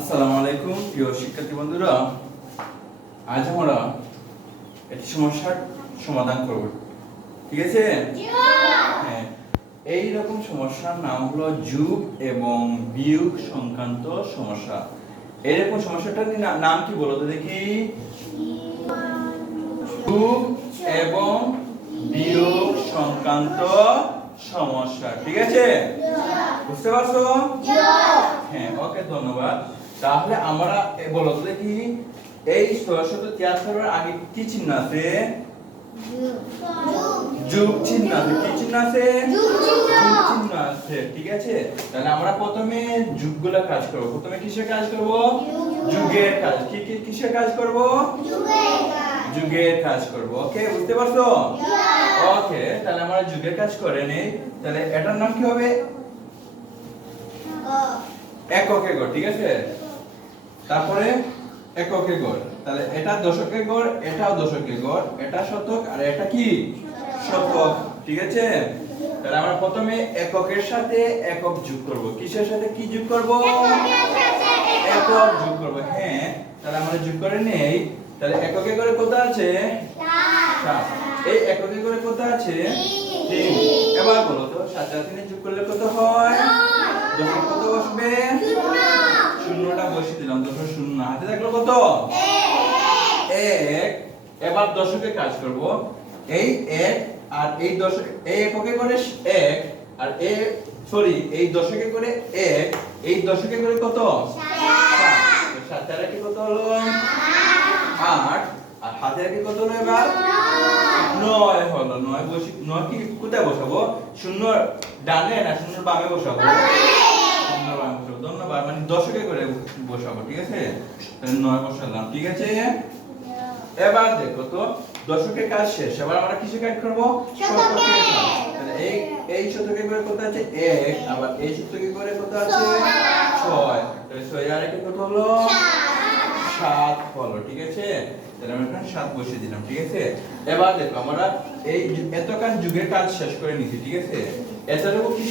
আসসালামু আলাইকুম প্রিয় শিক্ষার্থী বন্ধুরা। আজ আমরা একটি সমস্যার সমাধান করব। ঠিক আছে? হ্যাঁ এই রকম সমস্যার নাম হলো যুগ এবং বিয়োগ সংক্রান্ত সমস্যা। এরকম সমস্যাটার নাম কি বলো তো দেখি? যুগ এবং বিয়োগ সংক্রান্ত সমস্যা। ঠিক আছে? বুঝতে পারছ? হ্যাঁ ওকে ধন্যবাদ। তাহলে আমরা বলো তো দেখি এই ছয়শত তিয়াত্তরের আগে কি চিহ্ন আছে? যুগ চিহ্ন আছে কি চিহ্ন আছে? চিহ্ন। আছে ঠিক আছে? তাহলে আমরা প্রথমে যুগগুলা কাজ করব। প্রথমে কিসের কাজ করব? যুগের কাজ। কি কি কিসের কাজ করব? যুগের কাজ। করব। ওকে বুঝতে পারছ? ওকে তাহলে আমরা যুগের কাজ করে নেই। তাহলে এটার নাম কি হবে? এককে গড় ঠিক আছে? তারপরে এককে গড়। তাহলে এটা দশকে গড়, এটাও দশকে গড়, এটা শতক আর এটা কি? শতক। ঠিক আছে? তাহলে আমরা প্রথমে এককের সাথে একক যোগ করব। কিসের সাথে কি যোগ করব? একক যোগ করব। হ্যাঁ তাহলে আমরা যোগ করে নেই। তাহলে এককে করে কত আছে? এই এককে করে কত আছে? তিন। এবার বলো তো, সাত আর তিনে যোগ করলে কত হয় দশে কত বসবে শূন্যটা বসিয়ে দিলাম দশের শূন্য হাতে থাকল কত? এক। এবার দশকে কাজ করব। এই এক আর এই দশক এই এককে করে এক আর এ সরি এই দশকে করে এক, এই দশকে করে কত? সাত। আর একে কত হলো? আট। আর হাতে রেখে কত হলো এবার? নয় হলো। নয় বসি, নয় কি, কোথায় বসাবো? শূন্য ডানে না শূন্য বামে বসাবো? ধন্যবাদ মানে দশকে করে বসাবো ঠিক আছে? নয় বসালাম ঠিক আছে? এবার দেখো তো দশকের কাজ শেষ। এবার আমরা কিসে কাজ করব? এই এই শতকে করে কত আছে? এক আবার এই শতকে করে কত আছে? ছয়। ছয়। আর একে কত হলো? সাত হলো ঠিক আছে? তাহলে আমরা এখানে সাত বসিয়ে দিলাম ঠিক আছে? এবার দেখো আমরা এই এতকান যুগের কাজ শেষ করে নিছি ঠিক আছে? এতটুকু কি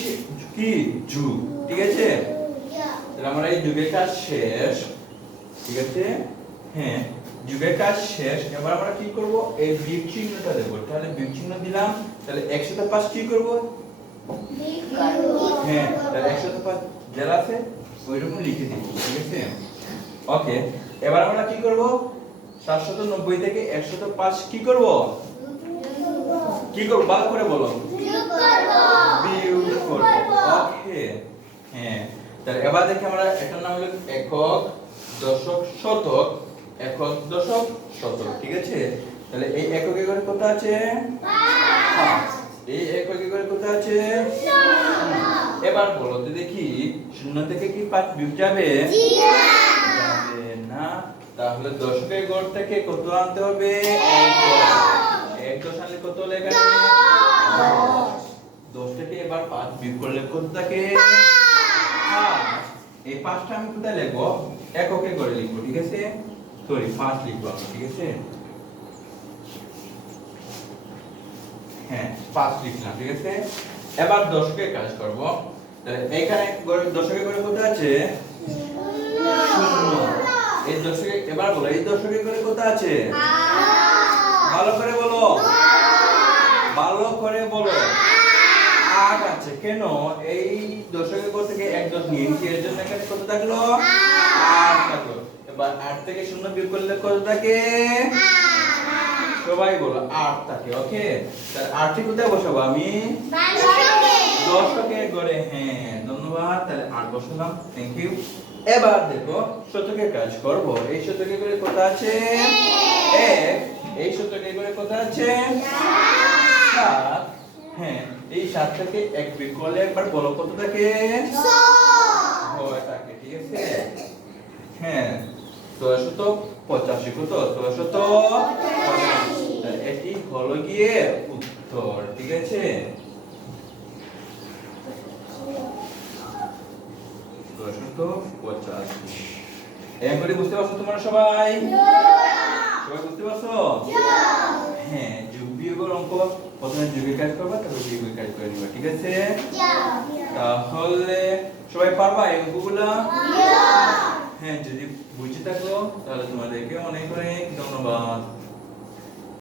কি যুগ ঠিক আছে? তাহলে আমরা এই যুগের কাজ শেষ ঠিক আছে? হ্যাঁ যুগের কাজ শেষ এবার আমরা কি করব? এই বিয়োগ চিহ্নটা দেবো তাহলে বিয়োগ চিহ্ন দিলাম তাহলে একশো পাঁচ কি করব? হ্যাঁ তাহলে একশো পাঁচ যারা আছে ওইরকম লিখে দিব ঠিক আছে? ওকে এবার আমরা কি করব? সাতশত নব্বই থেকে একশত পাঁচ কি করব? কি করব? ভালো করে বলো। ওকে হ্যাঁ। তাহলে এবার দেখি আমরা এটার নাম হলো একক দশক শতক। একক দশক শতক ঠিক আছে? তাহলে এই এককে করে কত আছে? এই এককে করে কত আছে। এবার বলো তো দেখি শূন্য থেকে কি পাঁচ বিয়োগ যাবে? যাবে না। তাহলে দশকের গড় থেকে কত আনতে হবে? আনলে কত লেখা দশ থেকে এবার পাঁচ বিয়োগ করলে কত থাকে। এই পাঁচটা আমি কোথায় লিখব? এককে করে লিখব ঠিক আছে? সরি পাঁচ লিখব আমি ঠিক আছে? হ্যাঁ পাঁচ লিখলাম ঠিক আছে? এবার দশকে কাজ করব। তাহলে এখানে দশকে করে কত আছে? শূন্য। এই দশকে এবার বলো এই দশকে করে কত আছে? ভালো করে বলো। ভালো করে বলো। আট আছে। কেন? এই দশকে কত থেকে এক দশ নিয়ে এর জন্য এখানে কত থাকল? আট থাকল। এবার আট থেকে শূন্য বিয়োগ করলে কত থাকে? সবাই বলো, আট থাকে, ওকে? আটটি কোথায় বসাবো আমি? দশকে গড়ে হ্যাঁ ধন্যবাদ। তাহলে আট বসালাম থ্যাংক ইউ এবার দেখো, শতকের কাজ করব। এই শতকে করে কত আছে? এক এই শতকে করে কত আছে? সাত। হ্যাঁ এই সাত এক বিয়োগ করলে একবার বলো কত থাকে থাকে, ঠিক আছে? হ্যাঁ পঁচাশি গিয়ে উত্তর, ঠিক আছে? পঁচাশি। বুঝতে পারছ তোমরা সবাই? সবাই বুঝতে পারছ? হ্যাঁ যুগ বিয়োগের অঙ্ক প্রথমে যুগের কাজ করবা তারপর বিয়োগের কাজ করে নিবা ঠিক আছে? তাহলে সবাই পারবা এই অঙ্কগুলো? হ্যাঁ যদি বুঝে থাকো তাহলে তোমাদেরকে অনেক অনেক ধন্যবাদ।